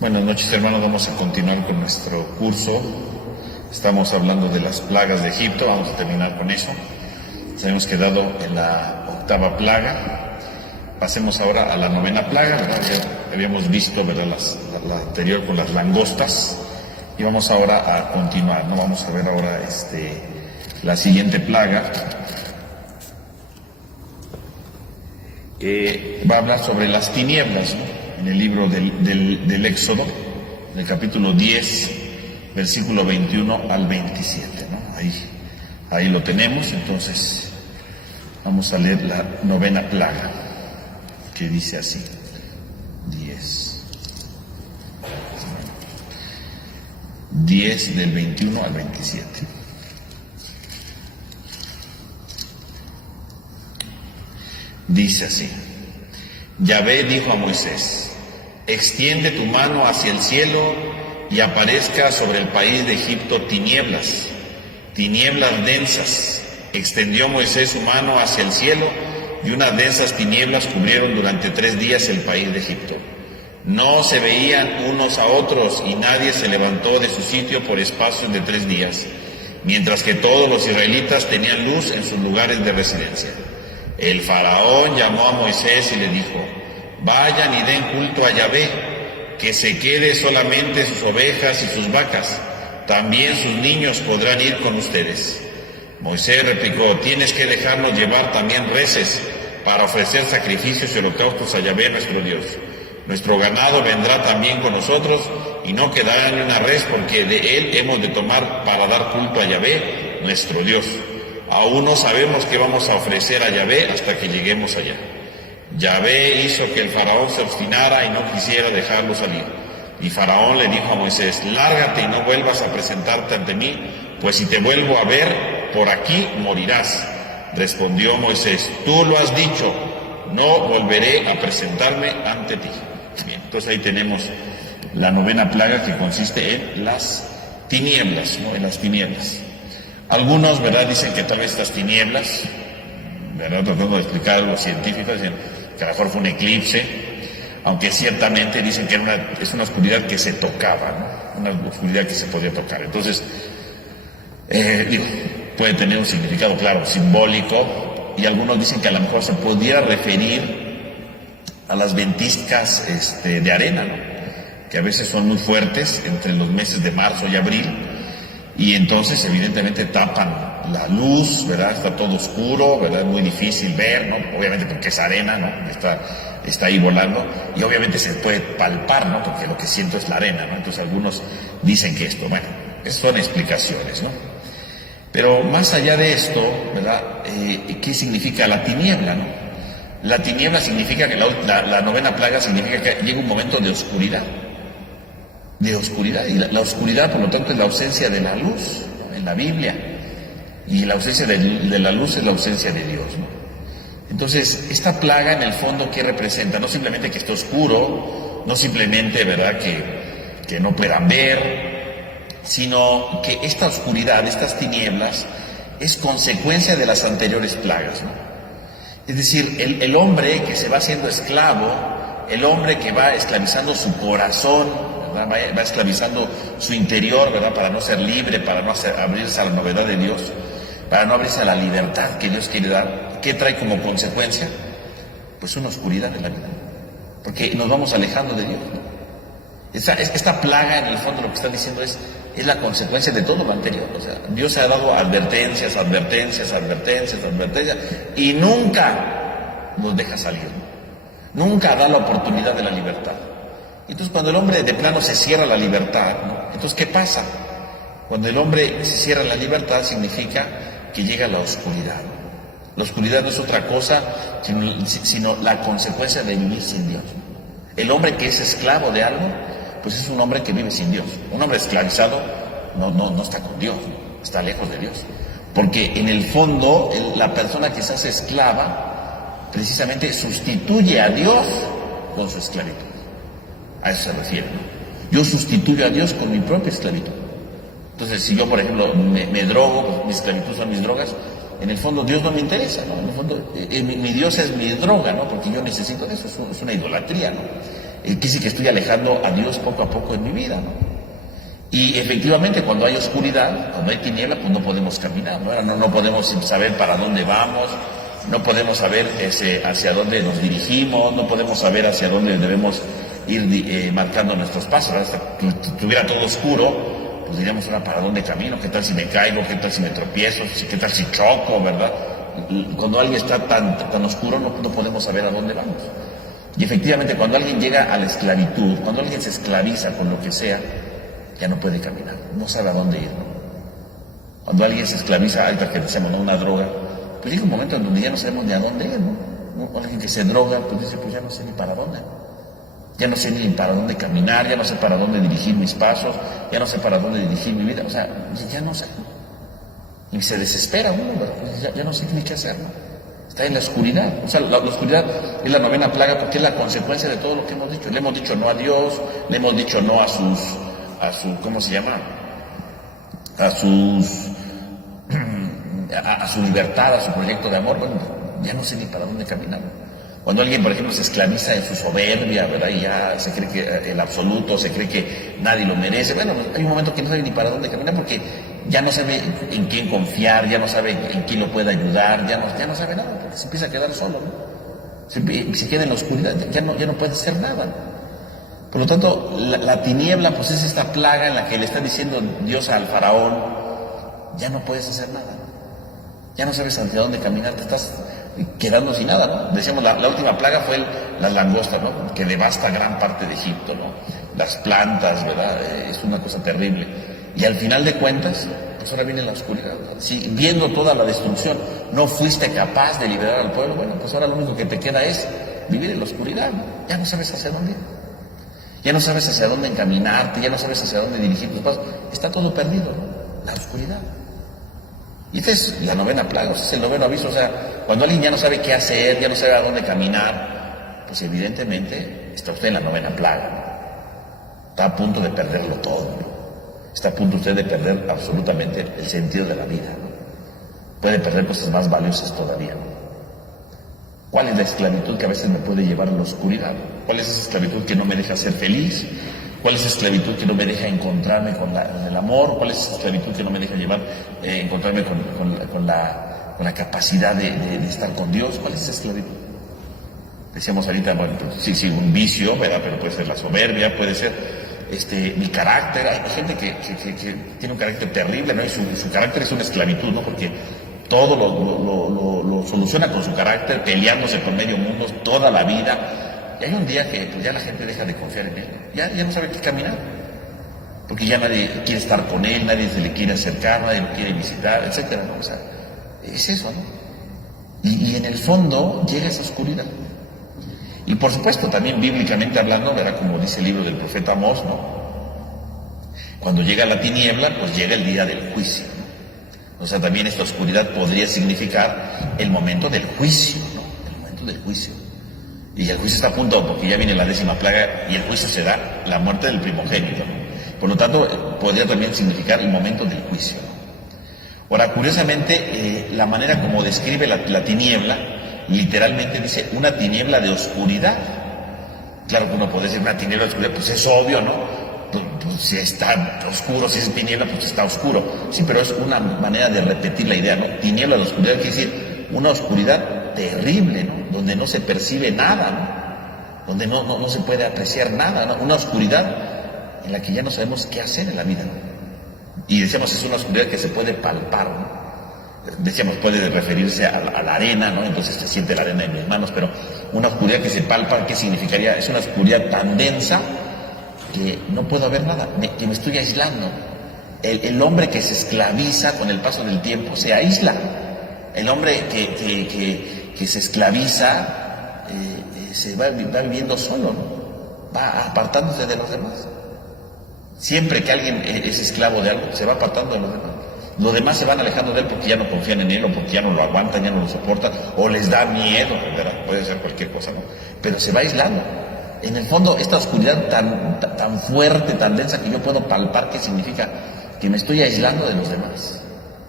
Buenas noches, hermanos. Vamos a continuar con nuestro curso. Estamos hablando de las plagas de Egipto. Vamos a terminar con eso. Nos hemos quedado en la octava plaga. Pasemos ahora a la novena plaga, ¿verdad? Ya habíamos visto, ¿verdad?, la anterior con las langostas. Y vamos ahora a continuar, ¿no? Vamos a ver ahora la siguiente plaga. Va a hablar sobre las tinieblas, ¿no? En el libro del Éxodo, en el capítulo 10, versículo 21 al 27, ¿no? Ahí lo tenemos. Entonces vamos a leer la novena plaga, que dice así: 10 del 21 al 27. Dice así: Yahvé dijo a Moisés: extiende tu mano hacia el cielo y aparezca sobre el país de Egipto tinieblas densas. Extendió Moisés su mano hacia el cielo y unas densas tinieblas cubrieron durante 3 días el país de Egipto. No se veían unos a otros y nadie se levantó de su sitio por espacios de 3 días, mientras que todos los israelitas tenían luz en sus lugares de residencia. El faraón llamó a Moisés y le dijo: vayan y den culto a Yahvé, que se quede solamente sus ovejas y sus vacas, también sus niños podrán ir con ustedes. Moisés replicó: tienes que dejarnos llevar también reses para ofrecer sacrificios y holocaustos a Yahvé nuestro Dios. Nuestro ganado vendrá también con nosotros y no quedará ni una res, porque de él hemos de tomar para dar culto a Yahvé nuestro Dios. Aún no sabemos qué vamos a ofrecer a Yahvé hasta que lleguemos allá. Yahvé hizo que el faraón se obstinara y no quisiera dejarlo salir. Y Faraón le dijo a Moisés: lárgate y no vuelvas a presentarte ante mí, pues si te vuelvo a ver por aquí morirás. Respondió Moisés: tú lo has dicho, no volveré a presentarme ante ti. Bien, entonces ahí tenemos la novena plaga, que consiste en las tinieblas, ¿no? En las tinieblas. Algunos, ¿verdad?, dicen que tal vez estas tinieblas, ¿verdad?, tratando de explicar a los científicos, dicen que a lo mejor fue un eclipse, aunque ciertamente dicen que es una oscuridad que se tocaba, ¿no? Una oscuridad que se podía tocar. Entonces, puede tener un significado, claro, simbólico, y algunos dicen que a lo mejor se podría referir a las ventiscas de arena, ¿no?, que a veces son muy fuertes entre los meses de marzo y abril, y entonces evidentemente tapan la luz, ¿verdad? Está todo oscuro, ¿verdad? Es muy difícil ver, ¿no? Obviamente porque es arena, ¿no? Está ahí volando, y obviamente se puede palpar, ¿no? Porque lo que siento es la arena, ¿no? Entonces algunos dicen que esto, bueno, son explicaciones, ¿no? Pero más allá de esto, ¿verdad?, ¿qué significa la tiniebla, no? La tiniebla significa que la novena plaga significa que llega un momento de oscuridad. Y la oscuridad, por lo tanto, es la ausencia de la luz, ¿no?, en la Biblia. Y la ausencia de la luz es la ausencia de Dios, ¿no? Entonces, esta plaga en el fondo, ¿qué representa? No simplemente que esté oscuro, no simplemente, ¿verdad?, que no puedan ver, sino que esta oscuridad, estas tinieblas, es consecuencia de las anteriores plagas, ¿no? Es decir, el hombre que se va haciendo esclavo, el hombre que va esclavizando su corazón, ¿verdad?, va esclavizando su interior, ¿verdad?, para no ser libre, para no abrirse a la novedad de Dios, para no abrirse a la libertad que Dios quiere dar. ¿Qué trae como consecuencia? Pues una oscuridad en la vida, porque nos vamos alejando de Dios, ¿no? Esta plaga, en el fondo, lo que está diciendo es la consecuencia de todo lo anterior. O sea, Dios ha dado advertencias, y nunca nos deja salir, ¿no? Nunca da la oportunidad de la libertad. Entonces, cuando el hombre de plano se cierra la libertad, ¿no?, entonces, ¿qué pasa? Cuando el hombre se cierra la libertad, significa que llega la oscuridad. La oscuridad no es otra cosa sino la consecuencia de vivir sin Dios. El hombre que es esclavo de algo, pues es un hombre que vive sin Dios. Un hombre esclavizado no está con Dios, está lejos de Dios. Porque en el fondo, la persona que se hace esclava, precisamente sustituye a Dios con su esclavitud. A eso se refiere, ¿no? Yo sustituyo a Dios con mi propia esclavitud. Entonces, si yo, por ejemplo, me drogo, pues mi esclavitud son mis drogas, en el fondo Dios no me interesa, ¿no? En el fondo, mi Dios es mi droga, ¿no? Porque yo necesito de eso, es una idolatría, ¿no? Quiere decir que estoy alejando a Dios poco a poco en mi vida, ¿no? Y efectivamente, cuando hay oscuridad, cuando hay tiniebla, pues no podemos caminar, ¿no? No podemos saber para dónde vamos, no podemos saber hacia dónde nos dirigimos, no podemos saber hacia dónde debemos ir marcando nuestros pasos, ¿verdad? Si estuviera todo oscuro, pues diríamos, ahora, ¿para dónde camino? ¿Qué tal si me caigo? ¿Qué tal si me tropiezo? ¿Qué tal si choco? ¿Verdad? Cuando algo está tan oscuro, no podemos saber a dónde vamos. Y efectivamente, cuando alguien llega a la esclavitud, cuando alguien se esclaviza con lo que sea, ya no puede caminar, no sabe a dónde ir, ¿no? Cuando alguien se esclaviza, ahorita que decimos, ¿no?, una droga, pues llega un momento en donde ya no sabemos ni a dónde ir, ¿no? Alguien que se droga, pues dice, pues ya no sé ni para dónde. Ya no sé ni para dónde caminar, ya no sé para dónde dirigir mis pasos, ya no sé para dónde dirigir mi vida, o sea, ya no sé. Y se desespera uno, ¿verdad? Ya no sé ni qué hacer, ¿no? Está en la oscuridad. O sea, la oscuridad es la novena plaga porque es la consecuencia de todo lo que hemos dicho. Le hemos dicho no a Dios, le hemos dicho no a su, ¿cómo se llama? A su libertad, a su proyecto de amor. Bueno, ya no sé ni para dónde caminar. Cuando alguien, por ejemplo, se esclaviza en su soberbia, ¿verdad? Y ya se cree que el absoluto, se cree que nadie lo merece. Bueno, hay un momento que no sabe ni para dónde caminar porque ya no sabe en quién confiar, ya no sabe en quién lo puede ayudar, ya no sabe nada, porque se empieza a quedar solo, ¿no? Se queda en la oscuridad, ya no puede hacer nada. Por lo tanto, la tiniebla, pues es esta plaga en la que le está diciendo Dios al faraón, ya no puedes hacer nada, ya no sabes hacia dónde caminar, te estás quedando sin nada, ¿no? Decíamos, la última plaga fue las langostas, ¿no? Que devasta gran parte de Egipto, ¿no? Las plantas, ¿verdad? Es una cosa terrible. Y al final de cuentas, pues ahora viene la oscuridad, ¿no? Si viendo toda la destrucción no fuiste capaz de liberar al pueblo, bueno, pues ahora lo único que te queda es vivir en la oscuridad, ¿no? Ya no sabes hacia dónde ir, ya no sabes hacia dónde encaminarte, ya no sabes hacia dónde dirigir tus pasos, está todo perdido, ¿no? La oscuridad. Y esta es la novena plaga, es el noveno aviso. O sea, cuando alguien ya no sabe qué hacer, ya no sabe a dónde caminar, pues evidentemente está usted en la novena plaga, ¿no? Está a punto de perderlo todo, ¿no? Está a punto usted de perder absolutamente el sentido de la vida, ¿no? Puede perder cosas más valiosas todavía, ¿no? ¿Cuál es la esclavitud que a veces me puede llevar a la oscuridad? ¿Cuál es esa esclavitud que no me deja ser feliz? ¿Cuál es esa esclavitud que no me deja encontrarme con el amor? ¿Cuál es esa esclavitud que no me deja encontrarme con la capacidad de estar con Dios? ¿Cuál es esa esclavitud? Decíamos ahorita, bueno, pues, sí, un vicio, ¿verdad? Pero puede ser la soberbia, puede ser mi carácter. Hay gente que tiene un carácter terrible, ¿no? Y su carácter es una esclavitud, ¿no? Porque todo lo soluciona con su carácter, peleándose con medio mundo toda la vida. Y hay un día que pues, ya la gente deja de confiar en él, ya no sabe qué caminar, porque ya nadie quiere estar con él, nadie se le quiere acercar, nadie lo quiere visitar, etcétera, ¿no? O sea, es eso, ¿no? Y en el fondo llega esa oscuridad. Y por supuesto, también bíblicamente hablando, ¿verdad? Como dice el libro del profeta Amós, ¿no? Cuando llega la tiniebla, pues llega el día del juicio, ¿no? O sea, también esta oscuridad podría significar el momento del juicio, ¿no? El momento del juicio. Y el juicio está a punto, porque ya viene la 10ª plaga, y el juicio será la muerte del primogénito, ¿no? Por lo tanto, podría también significar el momento del juicio, ¿no? Ahora, curiosamente, la manera como describe la tiniebla, literalmente dice una tiniebla de oscuridad. Claro que uno puede decir una tiniebla de oscuridad, pues es obvio, ¿no? Pues si está oscuro, si es tiniebla, pues está oscuro. Sí, pero es una manera de repetir la idea, ¿no? Tiniebla de oscuridad quiere decir una oscuridad terrible, ¿no? Donde no se percibe nada, ¿no? Donde no se puede apreciar nada, ¿no? Una oscuridad en la que ya no sabemos qué hacer en la vida, ¿no? Y decíamos, es una oscuridad que se puede palpar, ¿no? Decíamos, puede referirse a la arena, ¿no? Entonces se siente la arena en mis manos, pero una oscuridad que se palpa, ¿qué significaría? Es una oscuridad tan densa que no puedo ver nada, que me estoy aislando. El hombre que se esclaviza con el paso del tiempo se aísla. El hombre que se esclaviza se va viviendo solo, ¿no? Va apartándose de los demás. Siempre que alguien es esclavo de algo, se va apartando de los demás. Los demás se van alejando de él porque ya no confían en él, o porque ya no lo aguantan, ya no lo soportan, o les da miedo, ¿verdad? Puede ser cualquier cosa, ¿no? Pero se va aislando. En el fondo, esta oscuridad tan fuerte, tan densa, que yo puedo palpar, ¿qué significa? Que me estoy aislando de los demás,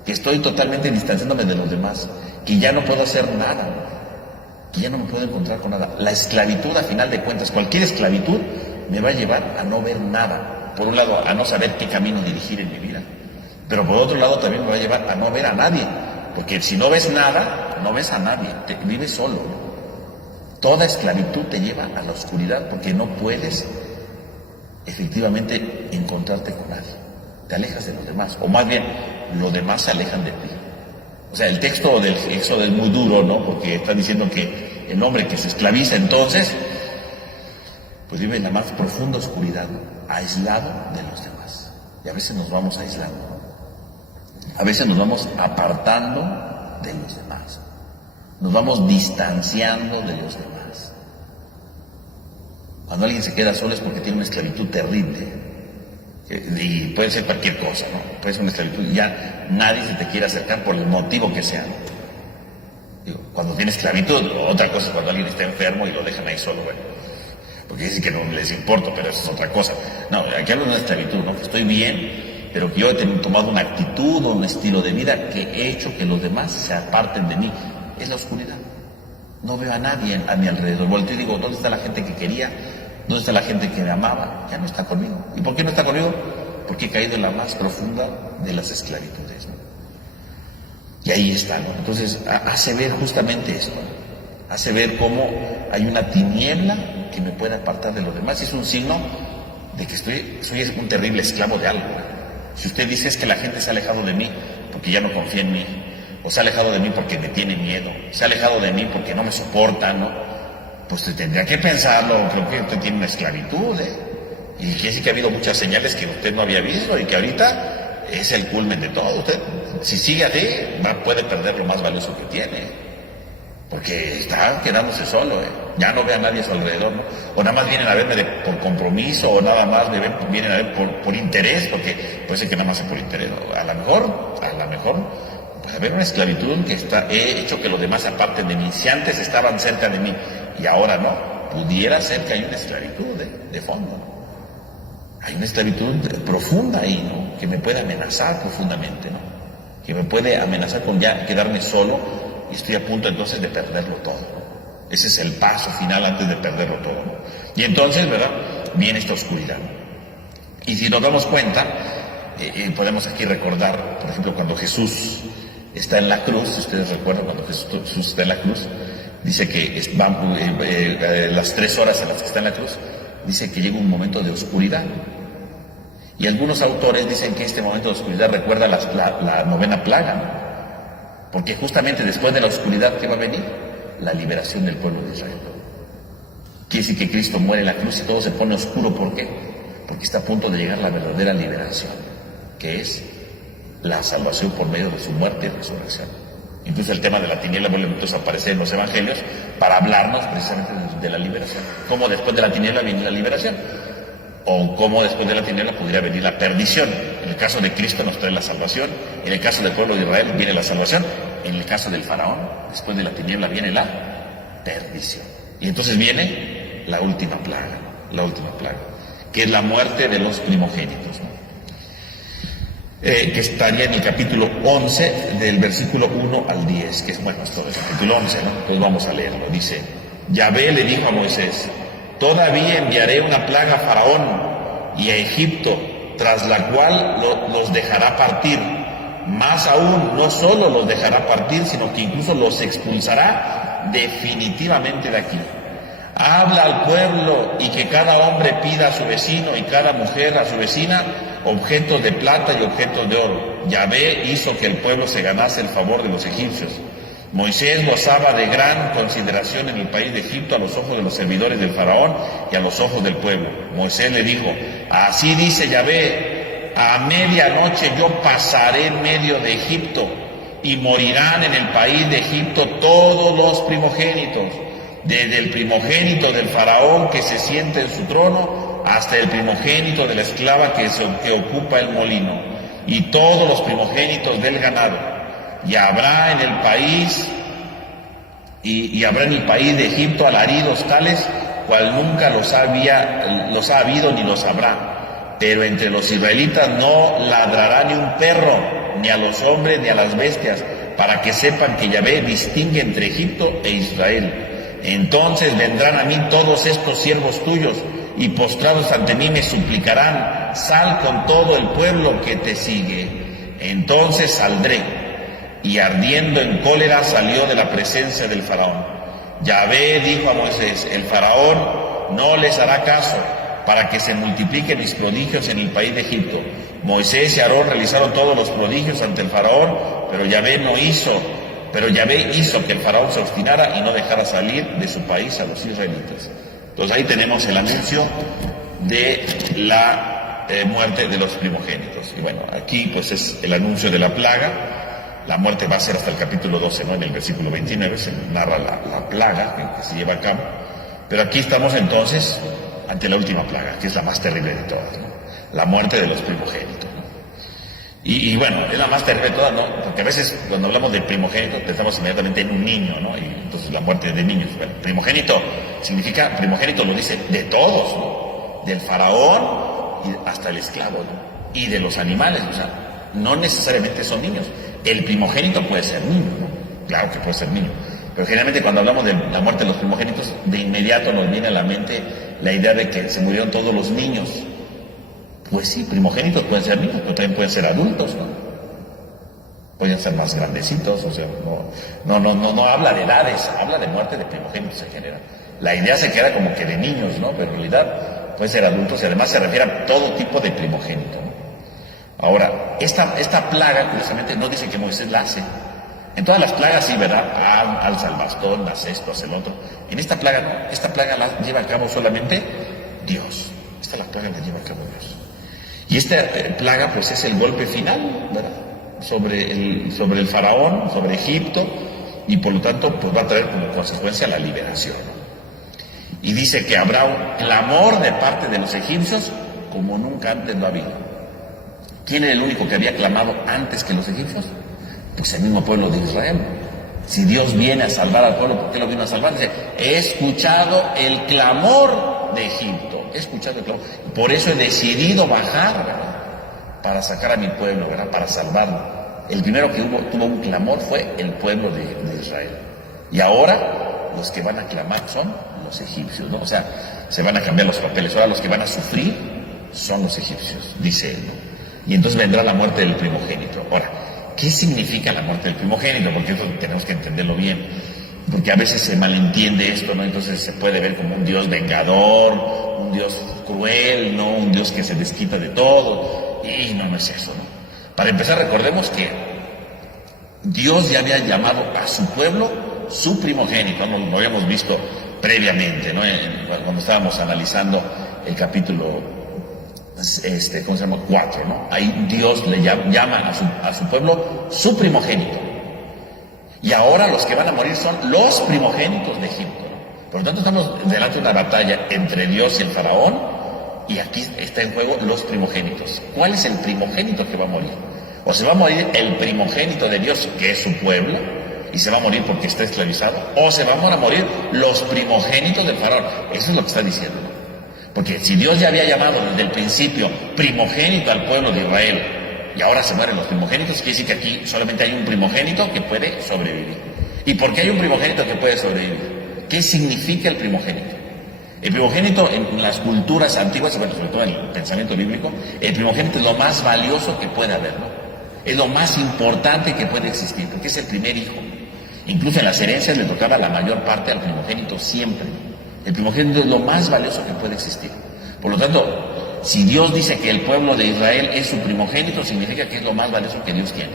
que estoy totalmente distanciándome de los demás, que ya no puedo hacer nada. que ya no me puedo encontrar con nada. La esclavitud, a final de cuentas, cualquier esclavitud me va a llevar a no ver nada. Por un lado, a no saber qué camino dirigir en mi vida, pero por otro lado también me va a llevar a no ver a nadie, porque si no ves nada, no ves a nadie, vives solo. Toda esclavitud te lleva a la oscuridad, porque no puedes efectivamente encontrarte con nadie. Te alejas de los demás, o más bien, los demás se alejan de ti. O sea, el texto del Éxodo es muy duro, ¿no? Porque está diciendo que el hombre que se esclaviza entonces, pues vive en la más profunda oscuridad, ¿no? Aislado de los demás. Y a veces nos vamos aislando, ¿no? A veces nos vamos apartando de los demás. Nos vamos distanciando de los demás. Cuando alguien se queda solo es porque tiene una esclavitud terrible. Y puede ser cualquier cosa, ¿no? Puede ser una esclavitud y ya nadie se te quiere acercar por el motivo que sea. Digo, cuando tiene esclavitud, otra cosa es cuando alguien está enfermo y lo dejan ahí solo, bueno, porque dicen que no les importa, pero eso es otra cosa. No, aquí hablo de una esclavitud, ¿no? Que estoy bien, pero que yo he tomado una actitud o un estilo de vida que he hecho que los demás se aparten de mí. Es la oscuridad. No veo a nadie a mi alrededor. Volteo y digo, ¿dónde está la gente que quería? ¿Dónde está la gente que me amaba? Ya no está conmigo. ¿Y por qué no está conmigo? Porque he caído en la más profunda de las esclavitudes, ¿no? Y ahí está, ¿no? Entonces hace ver justamente esto, ¿no? Hace ver cómo hay una tiniebla que me puede apartar de los demás, y es un signo de que soy un terrible esclavo de algo, ¿no? Si usted dice es que la gente se ha alejado de mí porque ya no confía en mí, o se ha alejado de mí porque me tiene miedo, se ha alejado de mí porque no me soporta, ¿no? Pues usted tendría que pensarlo. Creo que usted tiene una esclavitud, ¿eh? Y quiere decir que ha habido muchas señales que usted no había visto y que ahorita es el culmen de todo. Usted, si sigue así, puede perder lo más valioso que tiene, porque está quedándose solo, ¿eh? Ya no ve a nadie a su alrededor, ¿no? O nada más vienen a verme por compromiso, o nada más vienen a ver por interés, porque puede ser que nada más sea por interés, ¿no? A lo mejor puede haber una esclavitud que he hecho que los demás se aparten de mí. Si antes estaban cerca de mí y ahora no, pudiera ser que hay una esclavitud de fondo. Hay una esclavitud profunda ahí, ¿no? Que me puede amenazar profundamente, ¿no? Que me puede amenazar con ya quedarme solo y estoy a punto entonces de perderlo todo, ¿no? Ese es el paso final antes de perderlo todo, ¿no? Y entonces, ¿verdad? Viene esta oscuridad, ¿no? Y si nos damos cuenta, podemos aquí recordar, por ejemplo, cuando Jesús está en la cruz. Si ustedes recuerdan, cuando Jesús está en la cruz, dice que van las 3 horas en las que está en la cruz, dice que llega un momento de oscuridad. Y algunos autores dicen que este momento de oscuridad recuerda la 9ª plaga, ¿no? Porque justamente después de la oscuridad, ¿qué va a venir? La liberación del pueblo de Israel. Quiere decir que Cristo muere en la cruz y todo se pone oscuro. ¿Por qué? Porque está a punto de llegar la verdadera liberación, que es la salvación por medio de su muerte y resurrección. Incluso el tema de la tiniebla vuelve entonces a aparecer en los evangelios para hablarnos precisamente de la liberación. ¿Cómo después de la tiniebla viene la liberación? O cómo después de la tiniebla podría venir la perdición. En el caso de Cristo nos trae la salvación, en el caso del pueblo de Israel viene la salvación, en el caso del faraón, después de la tiniebla viene la perdición. Y entonces viene la última plaga, que es la muerte de los primogénitos, ¿no? Que estaría en el capítulo 11, del versículo 1 al 10, que es, bueno, es todo el capítulo 11, ¿no? Pues vamos a leerlo. Dice: Yahvé le dijo a Moisés: todavía enviaré una plaga a Faraón y a Egipto, tras la cual los dejará partir. Más aún, no solo los dejará partir, sino que incluso los expulsará definitivamente de aquí. Habla al pueblo y que cada hombre pida a su vecino y cada mujer a su vecina objetos de plata y objetos de oro. Yahvé hizo que el pueblo se ganase el favor de los egipcios. Moisés gozaba de gran consideración en el país de Egipto a los ojos de los servidores del faraón y a los ojos del pueblo. Moisés le dijo: así dice Yahvé, a medianoche yo pasaré en medio de Egipto y morirán en el país de Egipto todos los primogénitos, desde el primogénito del faraón que se sienta en su trono hasta el primogénito de la esclava que ocupa el molino, y todos los primogénitos del ganado. Y habrá en el país de Egipto alaridos tales cual nunca los ha habido ni los habrá. Pero entre los israelitas no ladrará ni un perro, ni a los hombres ni a las bestias, para que sepan que Yahvé distingue entre Egipto e Israel. Entonces vendrán a mí todos estos siervos tuyos, y postrados ante mí me suplicarán: sal con todo el pueblo que te sigue. Entonces saldré, y ardiendo en cólera salió de la presencia del faraón. Yahvé dijo a Moisés: el faraón no les hará caso, para que se multipliquen mis prodigios en el país de Egipto. Moisés y Aarón realizaron todos los prodigios ante el faraón, pero Yahvé hizo que el faraón se obstinara y no dejara salir de su país a los israelitas. Entonces ahí tenemos el anuncio de la muerte de los primogénitos. Y bueno, aquí pues es el anuncio de la plaga. La muerte va a ser hasta el capítulo 12, ¿no? En el versículo 29 se narra la plaga que se lleva a cabo. Pero aquí estamos entonces ante la última plaga, que es la más terrible de todas, ¿no? La muerte de los primogénitos, ¿no? Y bueno, es la más terrible de todas, ¿no? Porque a veces cuando hablamos de primogénito pensamos inmediatamente en un niño, ¿no? Y entonces la muerte de niños. Bueno, primogénito significa, primogénito lo dice, de todos, ¿no? Del faraón y hasta el esclavo, ¿no? Y de los animales, o sea, no necesariamente son niños. El primogénito puede ser niño, ¿no? Claro que puede ser niño. Pero generalmente cuando hablamos de la muerte de los primogénitos, de inmediato nos viene a la mente la idea de que se murieron todos los niños. Pues sí, primogénitos pueden ser niños, pero también pueden ser adultos, ¿no? Pueden ser más grandecitos, o sea, no habla de edades, habla de muerte de primogénitos en general. La idea se queda como que de niños, ¿no? Pero en realidad pueden ser adultos y además se refiere a todo tipo de primogénito, ¿no? Ahora, esta plaga, curiosamente, no dice que Moisés la hace. En todas las plagas sí, ¿verdad? Alza el bastón, hace esto, hace el otro. En esta plaga no, esta plaga la lleva a cabo solamente Dios. La plaga la lleva a cabo Dios. Y esta plaga pues es el golpe final, ¿verdad? Sobre el faraón, sobre Egipto, y por lo tanto pues va a traer como consecuencia la liberación, ¿no? Y dice que habrá un clamor de parte de los egipcios como nunca antes lo ha habido. ¿Quién era el único que había clamado antes que los egipcios? Pues el mismo pueblo de Israel. Si Dios viene a salvar al pueblo, ¿por qué lo vino a salvar? Dice: he escuchado el clamor de Egipto, he escuchado el clamor. Por eso he decidido bajar, ¿verdad? Para sacar a mi pueblo, ¿verdad? Para salvarlo. El primero que tuvo un clamor fue el pueblo de Israel. Y ahora los que van a clamar son los egipcios, ¿no? O sea, se van a cambiar los papeles. Ahora los que van a sufrir son los egipcios, dice él, ¿no? Y entonces vendrá la muerte del primogénito. Ahora, ¿qué significa la muerte del primogénito? Porque eso tenemos que entenderlo bien. Porque a veces se malentiende esto, ¿no? Entonces se puede ver como un Dios vengador, un Dios cruel, ¿no? Un Dios que se desquita de todo. Y no es eso, ¿no? Para empezar, recordemos que Dios ya había llamado a su pueblo su primogénito, ¿no? Lo habíamos visto previamente, ¿no? Cuando estábamos analizando el capítulo ¿cómo se llama? 4, ¿no? Ahí Dios le llama a su pueblo su primogénito. Y ahora los que van a morir son los primogénitos de Egipto, ¿no? Por lo tanto, estamos delante de una batalla entre Dios y el faraón, y aquí está en juego los primogénitos. ¿Cuál es el primogénito que va a morir? O se va a morir el primogénito de Dios, que es su pueblo, y se va a morir porque está esclavizado, o se van a morir los primogénitos del faraón. Eso es lo que está diciendo, ¿no? Porque si Dios ya había llamado desde el principio primogénito al pueblo de Israel, y ahora se mueren los primogénitos, quiere decir que aquí solamente hay un primogénito que puede sobrevivir. ¿Y por qué hay un primogénito que puede sobrevivir? ¿Qué significa el primogénito? El primogénito en las culturas antiguas, bueno, sobre todo en el pensamiento bíblico, el primogénito es lo más valioso que puede haber, ¿no? Es lo más importante que puede existir, porque es el primer hijo. Incluso en las herencias le tocaba la mayor parte al primogénito siempre. El primogénito es lo más valioso que puede existir. Por lo tanto, si Dios dice que el pueblo de Israel es su primogénito, significa que es lo más valioso que Dios tiene.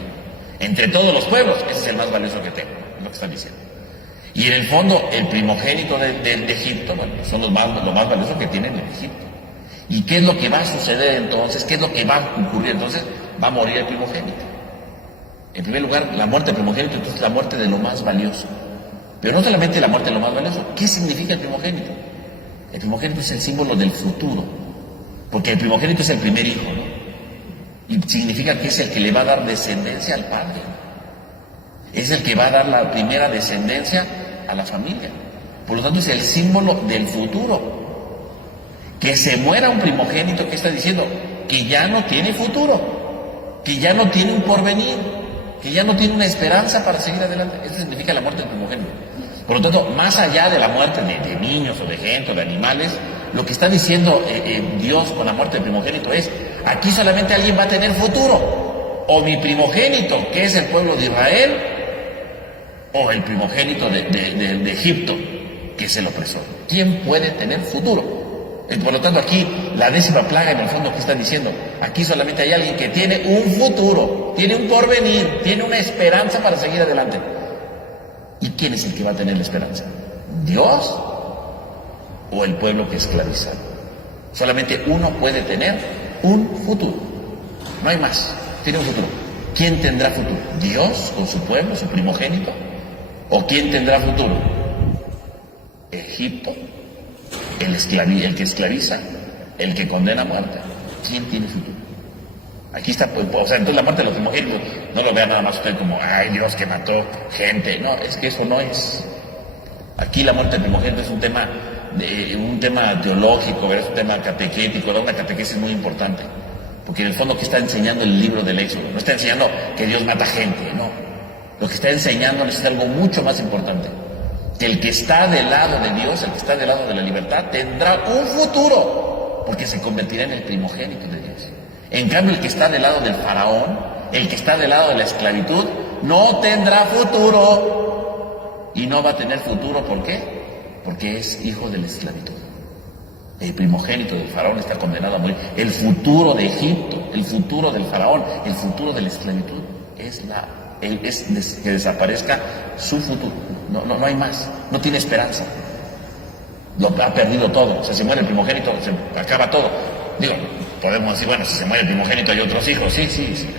Entre todos los pueblos, ese es el más valioso que tengo, es lo que están diciendo. Y en el fondo, el primogénito de Egipto, bueno, son lo más valioso que tienen en Egipto. ¿Y qué es lo que va a suceder entonces? ¿Qué es lo que va a ocurrir entonces? Va a morir el primogénito. En primer lugar, la muerte del primogénito, entonces la muerte de lo más valioso. Pero no solamente la muerte de lo más valioso. ¿Qué significa el primogénito? El primogénito es el símbolo del futuro. Porque el primogénito es el primer hijo, ¿no? Y significa que es el que le va a dar descendencia al padre. Es el que va a dar la primera descendencia a la familia. Por lo tanto, es el símbolo del futuro. Que se muera un primogénito, ¿qué está diciendo? Que ya no tiene futuro. Que ya no tiene un porvenir. Que ya no tiene una esperanza para seguir adelante. Eso significa la muerte del primogénito. Por lo tanto, más allá de la muerte de niños o de gente o de animales, lo que está diciendo Dios con la muerte del primogénito es, aquí solamente alguien va a tener futuro. O mi primogénito, que es el pueblo de Israel, o el primogénito de Egipto, que es el opresor. ¿Quién puede tener futuro? Por lo tanto, aquí la 10ª plaga, en el fondo, ¿qué está diciendo? Aquí solamente hay alguien que tiene un futuro, tiene un porvenir, tiene una esperanza para seguir adelante. ¿Y quién es el que va a tener la esperanza? ¿Dios o el pueblo que esclaviza? Solamente uno puede tener un futuro. No hay más. Tiene un futuro. ¿Quién tendrá futuro? ¿Dios con su pueblo, su primogénito? ¿O quién tendrá futuro? ¿Egipto? ¿El que esclaviza? ¿El que condena a muerte? ¿Quién tiene futuro? Aquí está, o sea, entonces la muerte de los primogénitos, no lo vea nada más usted como, ay Dios que mató gente. No, es que eso no es. Aquí la muerte del primogénito es un tema teológico, es un tema catequético, una catequesis muy importante. Porque en el fondo, ¿qué está enseñando el libro del Éxodo? No está enseñando que Dios mata gente, no. Lo que está enseñándoles es algo mucho más importante. Que el que está del lado de Dios, el que está del lado de la libertad, tendrá un futuro, porque se convertirá en el primogénito de Dios. En cambio, el que está del lado del faraón, el que está del lado de la esclavitud, no tendrá futuro. Y no va a tener futuro, ¿por qué? Porque es hijo de la esclavitud. El primogénito del faraón está condenado a morir. El futuro de Egipto, el futuro del faraón, el futuro de la esclavitud es que desaparezca su futuro. No hay más. No tiene esperanza. Lo ha perdido todo. O sea, se muere el primogénito, se acaba todo. Digo, podemos decir, bueno, si se muere el primogénito hay otros hijos. Sí,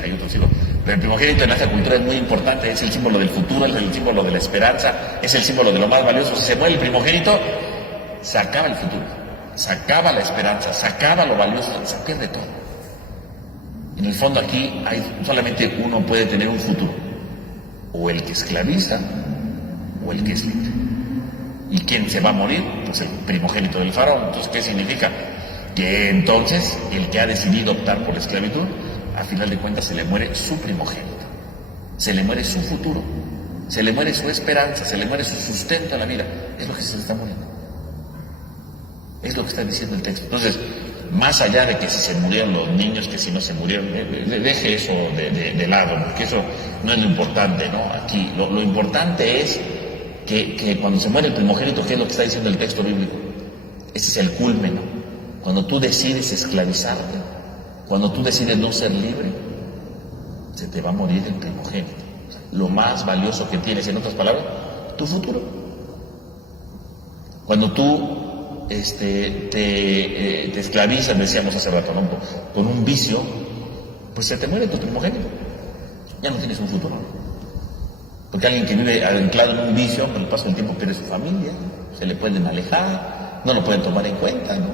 hay otros hijos. Pero el primogénito en esta cultura es muy importante. Es el símbolo del futuro, es el símbolo de la esperanza, es el símbolo de lo más valioso. Si se muere el primogénito, se acaba el futuro. Se acaba la esperanza, se acaba lo valioso, se pierde todo. En el fondo aquí solamente uno puede tener un futuro, o el que esclaviza, o el que es libre. ¿Y quién se va a morir? Pues el primogénito del faraón. Entonces, ¿qué significa? Que entonces el que ha decidido optar por la esclavitud, a final de cuentas se le muere su primogénito, se le muere su futuro, se le muere su esperanza, se le muere su sustento en la vida. Es lo que se le está muriendo. Es lo que está diciendo el texto. Entonces, más allá de que si se murieron los niños, que si no se murieron, deje eso de lado, porque eso no es lo importante, ¿no? Aquí, lo importante es que cuando se muere el primogénito, ¿qué es lo que está diciendo el texto bíblico? Ese es el culmen, ¿no? Cuando tú decides esclavizarte, cuando tú decides no ser libre, se te va a morir el primogénito. O sea, lo más valioso que tienes, en otras palabras, tu futuro. Cuando tú te esclavizas, decíamos hace rato, ¿no? Con un vicio, pues se te muere tu primogénito. Ya no tienes un futuro, ¿no? Porque alguien que vive anclado en un vicio, con el paso del tiempo pierde su familia, se le pueden alejar, no lo pueden tomar en cuenta, ¿no?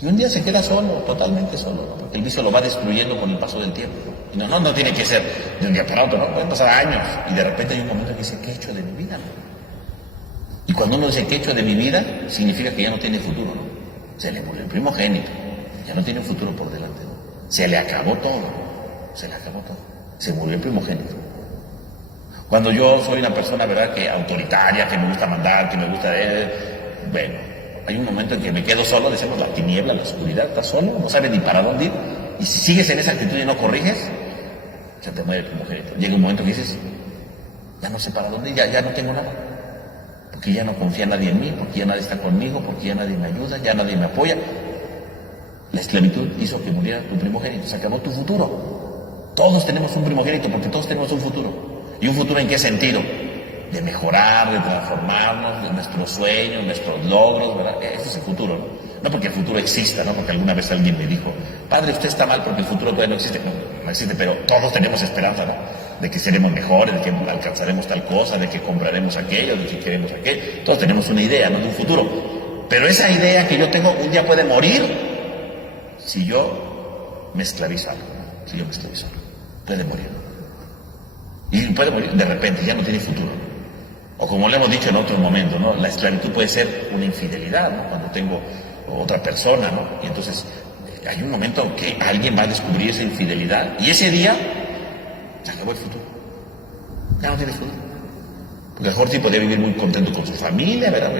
Y un día se queda solo, totalmente solo, ¿no? Porque el vicio lo va destruyendo con el paso del tiempo. Y no tiene que ser de un día para otro, ¿no? Pueden pasar años y de repente hay un momento en que dice, ¿qué he hecho de mi vida, no? Y cuando uno dice, ¿qué he hecho de mi vida? Significa que ya no tiene futuro, ¿no? Se le murió el primogénito, ya no tiene un futuro por delante, ¿no? Se le acabó todo, ¿no? Se le acabó todo. Se murió el primogénito. Cuando yo soy una persona, ¿verdad?, que autoritaria, que me gusta mandar, que me gusta... bueno, hay un momento en que me quedo solo, decimos la tiniebla, la oscuridad, estás solo, no sabes ni para dónde ir, y si sigues en esa actitud y no corriges, se te muere el primogénito. Llega un momento que dices, ya no sé para dónde ir, ya no tengo nada. Porque ya no confía nadie en mí, porque ya nadie está conmigo, porque ya nadie me ayuda, ya nadie me apoya. La esclavitud hizo que muriera tu primogénito, se acabó tu futuro. Todos tenemos un primogénito porque todos tenemos un futuro. ¿Y un futuro en qué sentido? De mejorar, de transformarnos, de nuestros sueños, nuestros logros, ¿verdad? Ese es el futuro, ¿no? No porque el futuro exista, ¿no? Porque alguna vez alguien me dijo, padre, usted está mal porque el futuro todavía no existe. No existe, pero todos tenemos esperanza, ¿no? De que seremos mejores, de que alcanzaremos tal cosa, de que compraremos aquello, de que queremos aquello. Todos tenemos una idea, ¿no?, de un futuro. Pero esa idea que yo tengo un día puede morir si yo me esclavizo algo, ¿no? Si yo me esclavizo algo. Puede morir. Y puede morir de repente, ya no tiene futuro. O como le hemos dicho en otro momento, ¿no?, la esclavitud puede ser una infidelidad, ¿no? Cuando tengo otra persona, ¿no? Y entonces hay un momento que alguien va a descubrir esa infidelidad y ese día se acabó el futuro. Ya no tienes futuro. Porque a lo mejor sí podía vivir muy contento con su familia, ¿verdad?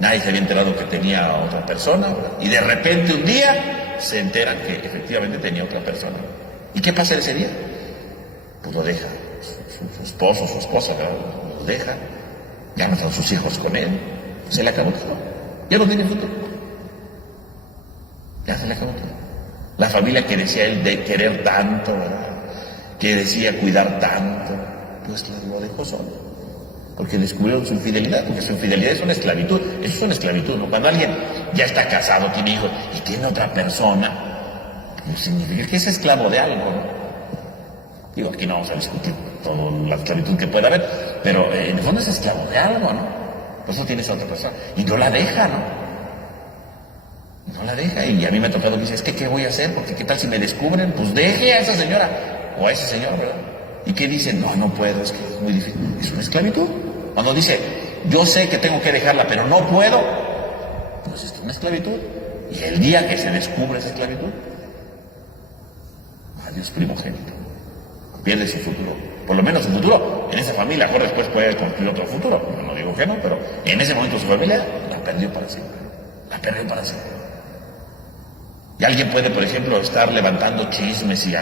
Nadie se había enterado que tenía a otra persona, ¿verdad? Y de repente un día se enteran que efectivamente tenía otra persona. ¿Y qué pasa ese día? Pues lo deja. Su esposo, su esposa, ¿verdad? Lo deja. Ya no están sus hijos con él. Se le acabó todo. Ya no tiene futuro. Ya se le acabó todo. La familia que decía él de querer tanto, ¿verdad? Que decía cuidar tanto, pues lo dejó solo. Porque descubrieron su infidelidad, porque su infidelidad es una esclavitud. Eso es una esclavitud, ¿no? Cuando alguien ya está casado, tiene hijos y tiene otra persona, pues significa que es esclavo de algo, ¿no? Digo, aquí no vamos a discutir toda la esclavitud que pueda haber, pero en el fondo es esclavo de algo, ¿no? Por eso tienes a otra persona. Y no la deja, ¿no? No la deja. Y a mí me ha tocado que dice, es que ¿qué voy a hacer? Porque ¿qué tal si me descubren? Pues deje a esa señora o a ese señor, ¿verdad? ¿Y qué dicen? No, no puedo, es que es muy difícil. Es una esclavitud. Cuando dice, yo sé que tengo que dejarla, pero no puedo, pues esto es una esclavitud. Y el día que se descubre esa esclavitud, adiós primogénito. Pierde su futuro. Por lo menos su futuro en esa familia. A lo mejor después puede construir otro futuro. Yo no digo que no, pero en ese momento su familia la perdió para siempre. La perdió para siempre. Y alguien puede, por ejemplo, estar levantando chismes y,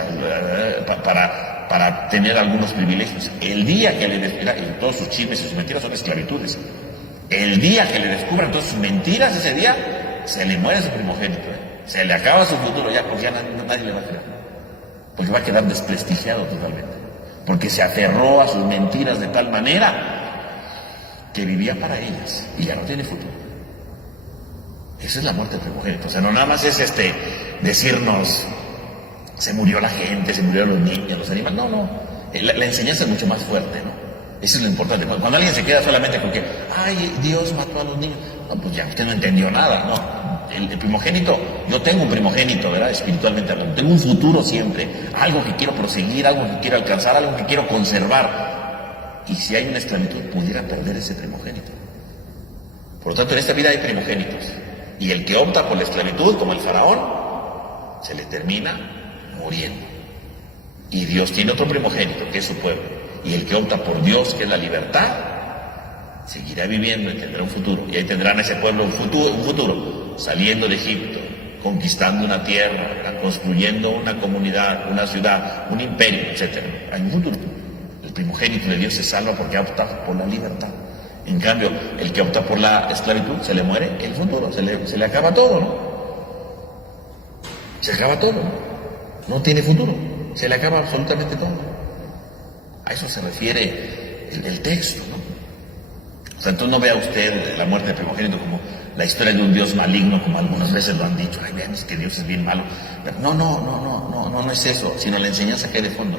para tener algunos privilegios. El día que le descubran, todos sus chismes y sus mentiras son esclavitudes. El día que le descubran todas sus mentiras, ese día se le muere su primogénito. Se le acaba su futuro ya, porque ya nadie le va a creer. Porque va a quedar desprestigiado totalmente. Porque se aferró a sus mentiras de tal manera que vivía para ellas y ya no tiene futuro. Esa es la muerte del primogénito. O sea, no nada más es decirnos se murió la gente, se murieron los niños, los animales. No, no. La enseñanza es mucho más fuerte, ¿no? Eso es lo importante. Cuando alguien se queda solamente con que, ay, Dios mató a los niños. No, pues ya usted no entendió nada, ¿no? El primogénito, yo tengo un primogénito, ¿verdad? Espiritualmente hablando. Tengo un futuro siempre. Algo que quiero proseguir, algo que quiero alcanzar, algo que quiero conservar. Y si hay una esclavitud, pudiera perder ese primogénito. Por lo tanto, en esta vida hay primogénitos. Y el que opta por la esclavitud, como el faraón, se le termina muriendo. Y Dios tiene otro primogénito, que es su pueblo. Y el que opta por Dios, que es la libertad, seguirá viviendo y tendrá un futuro. Y ahí tendrán ese pueblo un futuro, saliendo de Egipto, conquistando una tierra, construyendo una comunidad, una ciudad, un imperio, etc. Hay un futuro. El primogénito de Dios se salva porque opta por la libertad. En cambio, el que opta por la esclavitud, se le muere el futuro, se le acaba todo, ¿no? Se acaba todo, ¿no? No tiene futuro, se le acaba absolutamente todo. A eso se refiere el texto, ¿no? O sea, entonces no vea usted la muerte del primogénito como la historia de un Dios maligno, como algunas veces lo han dicho. Ay, vean, es que Dios es bien malo. Pero no es eso, sino la enseñanza que hay de fondo.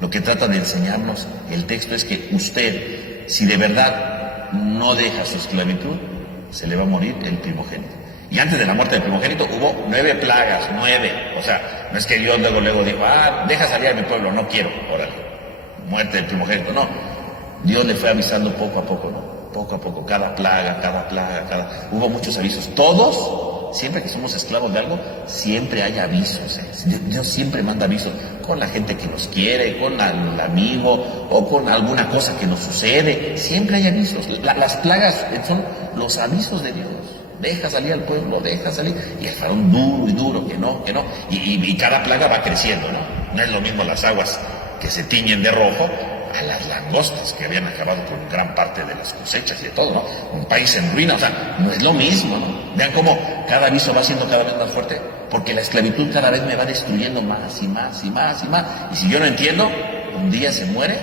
Lo que trata de enseñarnos el texto es que usted, si de verdad no deja su esclavitud, se le va a morir el primogénito. Y antes de la muerte del primogénito hubo 9 plagas, 9. O sea, no es que Dios luego dijo, deja salir a mi pueblo, no quiero, órale, muerte del primogénito. No, Dios le fue avisando poco a poco, ¿no? Poco a poco, cada plaga. Hubo muchos avisos. Todos, siempre que somos esclavos de algo, siempre hay avisos. Dios siempre manda avisos con la gente que nos quiere, con el amigo o con alguna cosa que nos sucede. Siempre hay avisos. Las plagas son los avisos de Dios. Deja salir al pueblo, deja salir. Y el faraón duro, que no. Y cada plaga va creciendo, ¿no? No es lo mismo las aguas que se tiñen de rojo a las langostas que habían acabado con gran parte de las cosechas y de todo, ¿no? Un país en ruina, o sea, no es lo mismo, ¿no? Vean cómo cada aviso va siendo cada vez más fuerte, porque la esclavitud cada vez me va destruyendo más y más. Y si yo no entiendo, un día se muere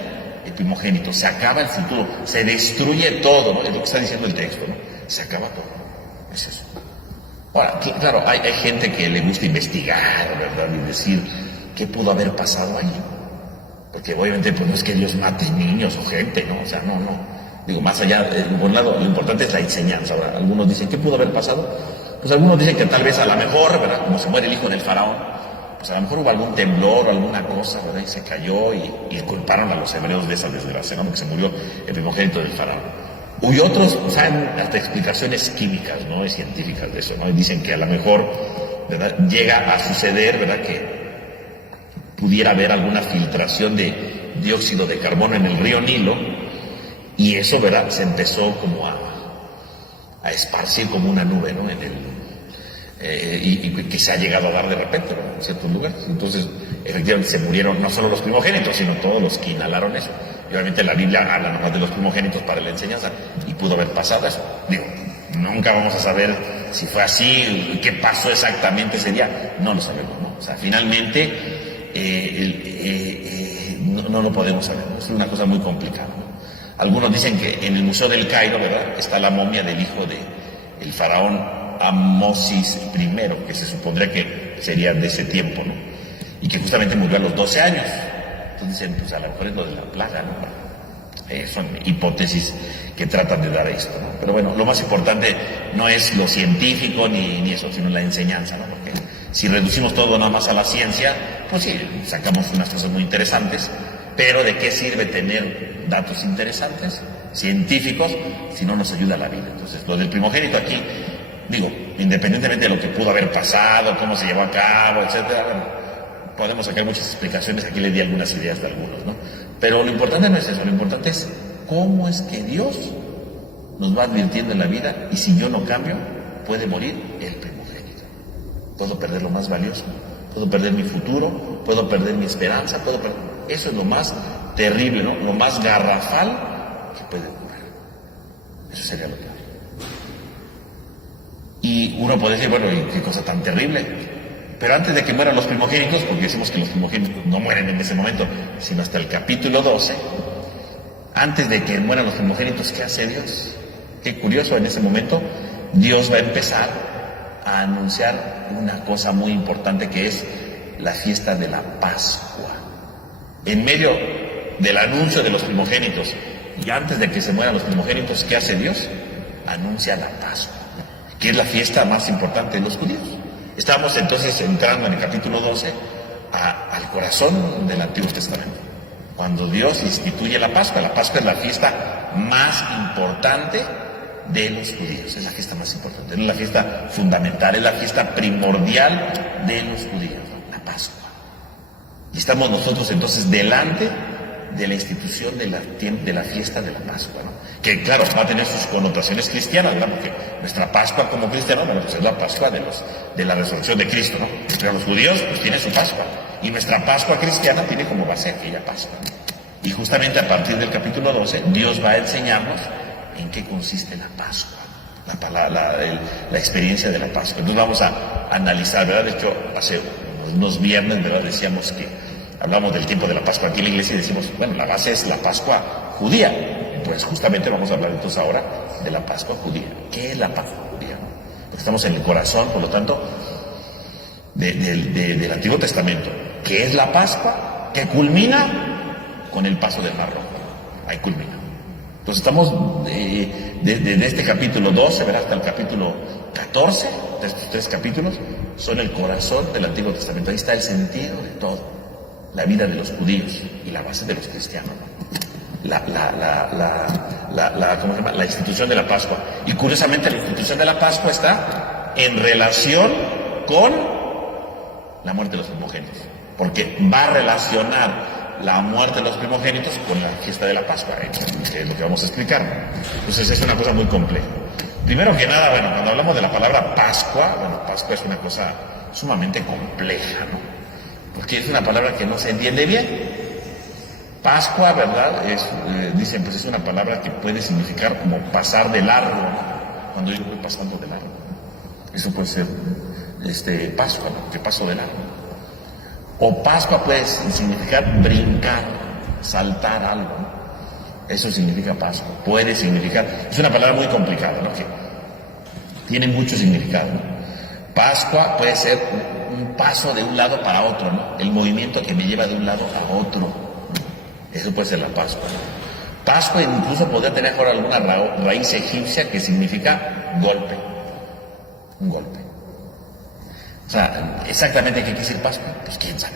el primogénito, se acaba el futuro, se destruye todo, ¿no? Es lo que está diciendo el texto, ¿no? Se acaba todo. Es eso. Ahora, claro, hay gente que le gusta investigar, ¿verdad? Y decir qué pudo haber pasado ahí. Porque obviamente pues no es que Dios mate niños o gente, ¿no? O sea, no. Digo, más allá, por un lado, lo importante es la enseñanza. Ahora, algunos dicen, ¿qué pudo haber pasado? Pues algunos dicen que tal vez a lo mejor, ¿verdad? Como se muere el hijo del faraón, pues a lo mejor hubo algún temblor o alguna cosa, ¿verdad? Y se cayó y culparon a los hebreos de esa desgracia, ¿no? Porque se murió el primogénito del faraón. Y otros saben hasta explicaciones químicas, ¿no? Y científicas de eso, ¿no? Y dicen que a lo mejor, ¿verdad? Llega a suceder, ¿verdad? Que pudiera haber alguna filtración de dióxido de carbono en el río Nilo Y eso, ¿verdad?, se empezó como a esparcir como una nube, ¿no?, y que se ha llegado a dar de repente, ¿no?, en ciertos lugares. Entonces, efectivamente, se murieron no solo los primogénitos, sino todos los que inhalaron eso. Y obviamente la Biblia habla nomás de los primogénitos para la enseñanza, y pudo haber pasado eso. Digo, nunca vamos a saber si fue así, qué pasó exactamente ese día, no lo sabemos, ¿no? O sea, finalmente no lo podemos saber, ¿no? Es una cosa muy complicada, ¿no? Algunos dicen que en el Museo del Cairo, ¿verdad?, está la momia del hijo del faraón Amosis I, que se supondría que sería de ese tiempo, ¿no?, y que justamente murió a los 12 años. Entonces dicen, pues a lo mejor es lo de la plaga, ¿no? Son hipótesis que tratan de dar esto, ¿no? Pero bueno, lo más importante no es lo científico ni eso, sino la enseñanza, ¿no? Porque si reducimos todo nada más a la ciencia, pues sí, sacamos unas cosas muy interesantes, pero ¿de qué sirve tener datos interesantes, científicos, si no nos ayuda a la vida? Entonces, lo del primogénito aquí, digo, independientemente de lo que pudo haber pasado, cómo se llevó a cabo, etcétera, bueno, podemos sacar muchas explicaciones, aquí le di algunas ideas de algunos, ¿no? Pero lo importante no es eso, lo importante es cómo es que Dios nos va advirtiendo en la vida, y si yo no cambio, puede morir el primogénito. Puedo perder lo más valioso, puedo perder mi futuro, puedo perder mi esperanza, eso es lo más terrible, ¿no?, lo más garrafal que puede ocurrir. Eso sería lo peor. Y uno puede decir, bueno, ¿y qué cosa tan terrible? Pero antes de que mueran los primogénitos, porque decimos que los primogénitos no mueren en ese momento, sino hasta el capítulo 12, antes de que mueran los primogénitos, ¿qué hace Dios? Qué curioso, en ese momento Dios va a empezar a anunciar una cosa muy importante, que es la fiesta de la Pascua. En medio del anuncio de los primogénitos y antes de que se mueran los primogénitos, ¿qué hace Dios? Anuncia la Pascua, que es la fiesta más importante de los judíos. Estamos entonces entrando en el capítulo 12 al corazón del Antiguo Testamento, cuando Dios instituye la Pascua. La Pascua es la fiesta más importante de los judíos, es la fiesta más importante, es la fiesta fundamental, es la fiesta primordial de los judíos, la Pascua. Y estamos nosotros entonces delante de la institución de la fiesta de la Pascua, ¿no?, que claro, va a tener sus connotaciones cristianas, ¿verdad?, porque nuestra Pascua como cristianos, bueno, pues es la Pascua de la resurrección de Cristo, ¿no? Pero los judíos pues tienen su Pascua, y nuestra Pascua cristiana tiene como base aquella Pascua, ¿no? Y justamente a partir del capítulo 12 Dios va a enseñarnos en qué consiste la Pascua, la experiencia de la Pascua. Entonces vamos a analizar, ¿verdad? De hecho, hace unos viernes, ¿verdad?, decíamos que hablamos del tiempo de la Pascua aquí en la iglesia y decimos, bueno, la base es la Pascua judía. Pues justamente vamos a hablar entonces ahora de la Pascua judía. ¿Qué es la Pascua judía? Porque estamos en el corazón, por lo tanto, del Antiguo Testamento. ¿Qué es la Pascua? Que culmina con el paso del Mar Rojo. Ahí culmina. Entonces estamos desde este capítulo 12, ¿verdad?, hasta el capítulo 14, de estos 3 capítulos, son el corazón del Antiguo Testamento. Ahí está el sentido de todo. La vida de los judíos y la base de los cristianos, ¿no? ¿Cómo se llama?, la institución de la Pascua. Y curiosamente la institución de la Pascua está en relación con la muerte de los primogénitos, porque va a relacionar la muerte de los primogénitos con la fiesta de la Pascua, que es lo que vamos a explicar. Entonces es una cosa muy compleja. Primero que nada, bueno, cuando hablamos de la palabra Pascua, bueno, Pascua es una cosa sumamente compleja, ¿no?, porque es una palabra que no se entiende bien. Pascua, ¿verdad?, dicen, pues es una palabra que puede significar como pasar de largo, ¿no? Cuando yo voy pasando de largo, eso puede ser Pascua, ¿no?, que paso de largo. O Pascua puede significar brincar, saltar algo, ¿no? Eso significa Pascua. Puede significar, es una palabra muy complicada, ¿no?, que tiene mucho significado, ¿no? Pascua puede ser un paso de un lado para otro, ¿no?, el movimiento que me lleva de un lado a otro. Eso puede ser la Pascua. Pascua incluso podría tener ahora alguna raíz egipcia que significa golpe. Un golpe. O sea, exactamente qué quiere decir Pascua, pues quién sabe.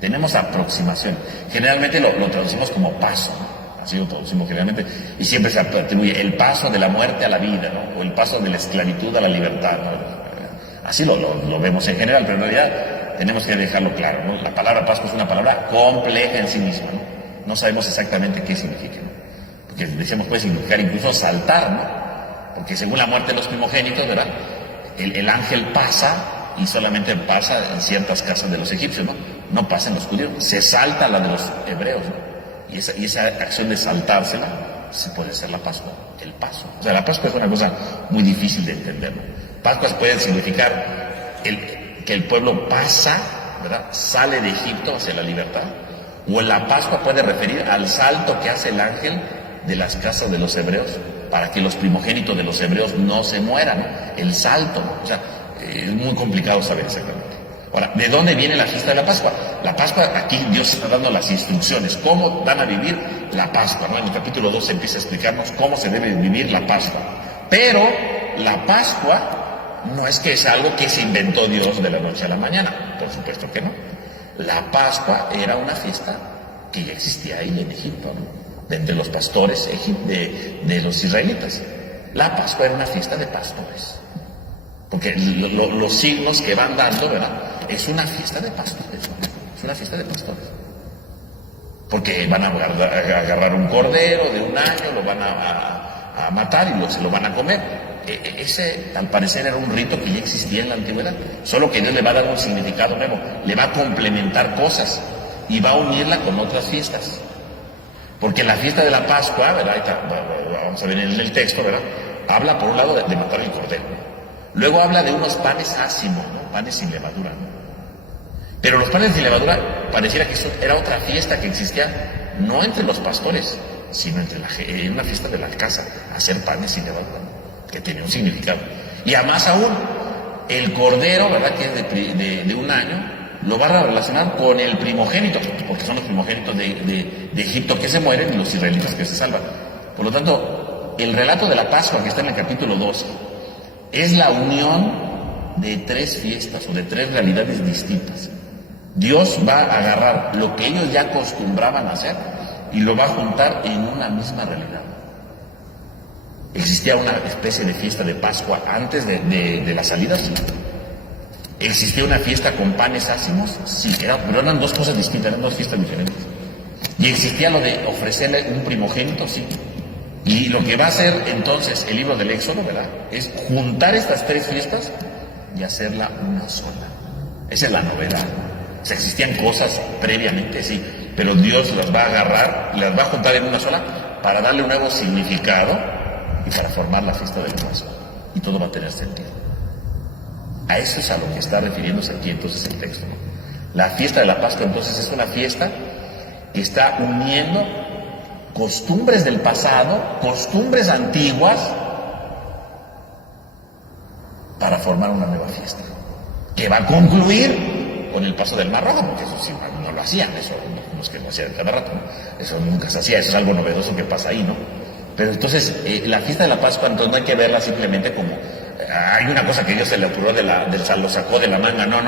Tenemos aproximación. Generalmente lo traducimos como paso, ¿no? Así lo traducimos generalmente. Y siempre se atribuye el paso de la muerte a la vida, ¿no?, o el paso de la esclavitud a la libertad, ¿no? Así lo vemos en general, pero en realidad tenemos que dejarlo claro, ¿no? La palabra Pascua es una palabra compleja en sí misma, ¿no? No sabemos exactamente qué significa, ¿no? que decíamos puede significar incluso saltar, ¿no? Porque según la muerte de los primogénitos, ¿verdad? El ángel pasa y solamente pasa en ciertas casas de los egipcios, ¿no? No pasa en los judíos, se salta la de los hebreos, ¿no? Y esa acción de saltársela se puede ser la Pascua, el paso. O sea, la Pascua es una cosa muy difícil de entender, ¿no? Pascuas pueden significar que el pueblo pasa, ¿verdad? Sale de Egipto hacia la libertad. O la Pascua puede referir al salto que hace el ángel de las casas de los hebreos para que los primogénitos de los hebreos no se mueran, ¿no? El salto, ¿no? O sea, es muy complicado saber exactamente. Ahora, ¿de dónde viene la fiesta de la Pascua? La Pascua, aquí Dios está dando las instrucciones, cómo van a vivir la Pascua, ¿no? En el capítulo 2 empieza a explicarnos cómo se debe vivir la Pascua. Pero la Pascua no es que es algo que se inventó Dios de la noche a la mañana, por supuesto que no. La Pascua era una fiesta que ya existía ahí en Egipto, ¿no? De entre los pastores de los israelitas. La Pascua era una fiesta de pastores. Porque los signos que van dando, ¿verdad? Es una fiesta de pastores, ¿no? Es una fiesta de pastores. Porque van a agarrar un cordero de un año, lo van a matar y se lo van a comer. Ese, al parecer, era un rito que ya existía en la antigüedad. Solo que Dios le va a dar un significado nuevo. Le va a complementar cosas y va a unirla con otras fiestas. Porque la fiesta de la Pascua, ¿verdad? Vamos a ver en el texto, ¿verdad? Habla por un lado de matar el cordero. Luego habla de unos panes ácimos, ¿no? Panes sin levadura, ¿no? Pero los panes sin levadura pareciera que eso era otra fiesta que existía, no entre los pastores, sino en una fiesta de la casa, hacer panes sin levadura, ¿no? Que tenía un significado. Y además aún, el cordero, ¿verdad? Que es de un año, lo va a relacionar con el primogénito, porque son los primogénitos de Egipto que se mueren y los israelitas que se salvan. Por lo tanto, el relato de la Pascua que está en el capítulo 12 es la unión de tres fiestas o de tres realidades distintas. Dios va a agarrar lo que ellos ya acostumbraban a hacer y lo va a juntar en una misma realidad. ¿Existía una especie de fiesta de Pascua antes de la salida? Sí. ¿Existía una fiesta con panes ácimos? Sí, pero eran dos cosas distintas, eran dos fiestas diferentes. ¿Y existía lo de ofrecerle un primogénito? Sí. Y lo que va a hacer entonces el libro del Éxodo, ¿verdad? Es juntar estas tres fiestas y hacerla una sola. Esa es la novedad. O sea, existían cosas previamente, sí, pero Dios las va a agarrar y las va a juntar en una sola para darle un nuevo significado y para formar la fiesta del Pascua. Y todo va a tener sentido. A eso es a lo que está refiriéndose aquí entonces el texto, ¿no? La fiesta de la Pascua entonces es una fiesta que está uniendo costumbres del pasado, costumbres antiguas, para formar una nueva fiesta, que va a concluir con el paso del Mar Rojo, porque eso sí, no lo hacían, eso no es que lo hacían cada rato, ¿no? Eso nunca se hacía, eso es algo novedoso que pasa ahí, ¿no? Pero entonces, la fiesta de la Pascua, entonces no hay que verla simplemente como, hay una cosa que Dios se le ocurrió, lo sacó de la manga, no.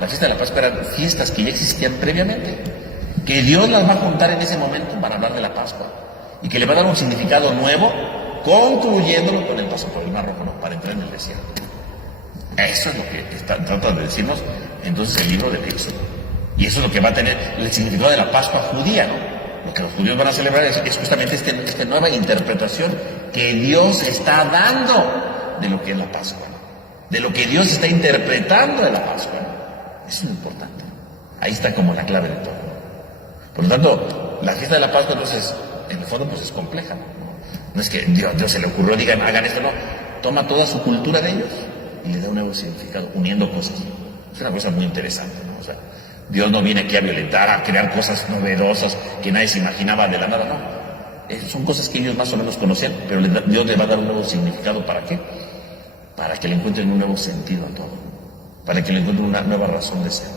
La fiesta de la Pascua eran fiestas que ya existían previamente, que Dios las va a juntar en ese momento para hablar de la Pascua, y que le va a dar un significado nuevo, concluyéndolo con el paso por el Mar Rojo, ¿no? Para entrar en el desierto. Eso es lo que trata de decirnos entonces el libro del Éxodo. Y eso es lo que va a tener el significado de la Pascua judía, ¿no? Lo que los judíos van a celebrar es justamente esta nueva interpretación que Dios está dando de lo que es la Pascua, ¿no? De lo que Dios está interpretando de la Pascua, ¿no? Eso es lo importante. Ahí está como la clave de todo, ¿no? Por lo tanto, la fiesta de la Pascua entonces, en el fondo, pues es compleja, ¿no? No es que Dios se le ocurrió, digan, hagan esto, no. Toma toda su cultura de ellos y le da un nuevo significado, uniendo cosas. Es una cosa muy interesante, ¿no? O sea, Dios no viene aquí a violentar, a crear cosas novedosas que nadie se imaginaba de la nada, no. Son cosas que ellos más o menos conocían, pero Dios le va a dar un nuevo significado. ¿Para qué? Para que le encuentren un nuevo sentido a todo, para que le encuentren una nueva razón de ser,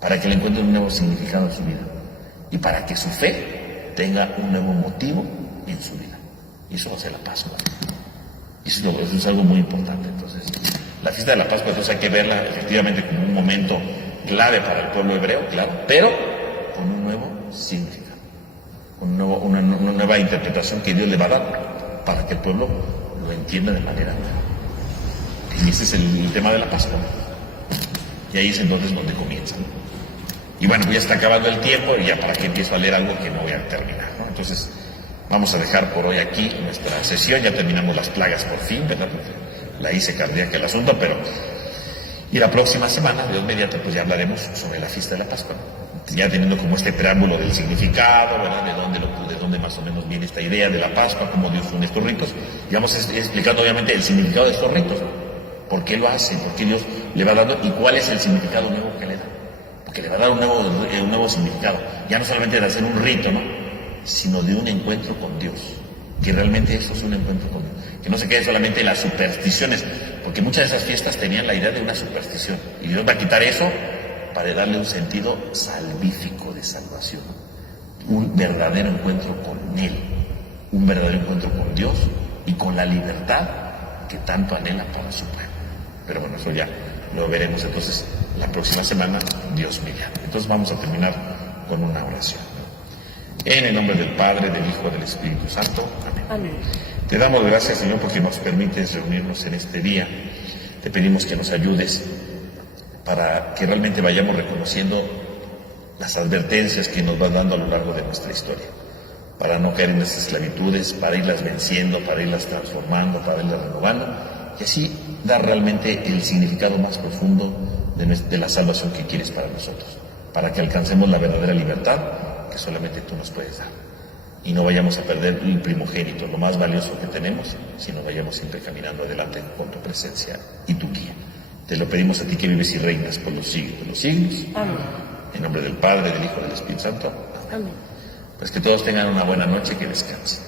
para que le encuentren un nuevo significado en su vida y para que su fe tenga un nuevo motivo en su vida. Y eso va a ser la Pascua. Y eso es algo muy importante. Entonces, la fiesta de la Pascua entonces hay que verla efectivamente como un momento clave para el pueblo hebreo, claro, pero con un nuevo significado, con una nueva interpretación que Dios le va a dar para que el pueblo lo entienda de manera nueva. Y ese es el tema de la Pascua. Y ahí es entonces donde comienza, ¿no? Y bueno, pues ya está acabando el tiempo y ya para que empiezo a leer algo que no voy a terminar, ¿no? Entonces, Vamos a dejar por hoy aquí nuestra sesión. Ya terminamos las plagas por fin, ¿verdad? La hice cardíaca el asunto, pero... Y la próxima semana, Dios mediante, pues ya hablaremos sobre la fiesta de la Pascua, ¿no? Ya teniendo como este preámbulo del significado, ¿verdad? De dónde más o menos viene esta idea de la Pascua, cómo Dios une estos ritos. Y vamos explicando obviamente el significado de estos ritos, ¿no? ¿Por qué lo hace? ¿Por qué Dios le va dando? ¿Y cuál es el significado nuevo que le da? Porque le va a dar un nuevo significado. Ya no solamente de hacer un rito, ¿no? Sino de un encuentro con Dios. Que realmente eso es un encuentro con Dios. Que no se quede solamente en las supersticiones, porque muchas de esas fiestas tenían la idea de una superstición. Y Dios va a quitar eso para darle un sentido salvífico de salvación. Un verdadero encuentro con Él. Un verdadero encuentro con Dios y con la libertad que tanto anhela para su pueblo. Pero bueno, eso ya lo veremos entonces la próxima semana, Dios mediante. Entonces vamos a terminar con una oración. En el nombre del Padre, del Hijo, del Espíritu Santo. Amén. Amén. Te damos gracias, Señor, porque nos permites reunirnos en este día. Te pedimos que nos ayudes para que realmente vayamos reconociendo las advertencias que nos vas dando a lo largo de nuestra historia, para no caer en estas esclavitudes, para irlas venciendo, para irlas transformando, para irlas renovando, y así dar realmente el significado más profundo de la salvación que quieres para nosotros, para que alcancemos la verdadera libertad que solamente tú nos puedes dar. Y no vayamos a perder el primogénito, lo más valioso que tenemos, sino vayamos siempre caminando adelante con tu presencia y tu guía. Te lo pedimos a ti que vives y reinas por los siglos de los siglos. Amén. En nombre del Padre, del Hijo y del Espíritu Santo. Amén. Pues que todos tengan una buena noche y que descansen.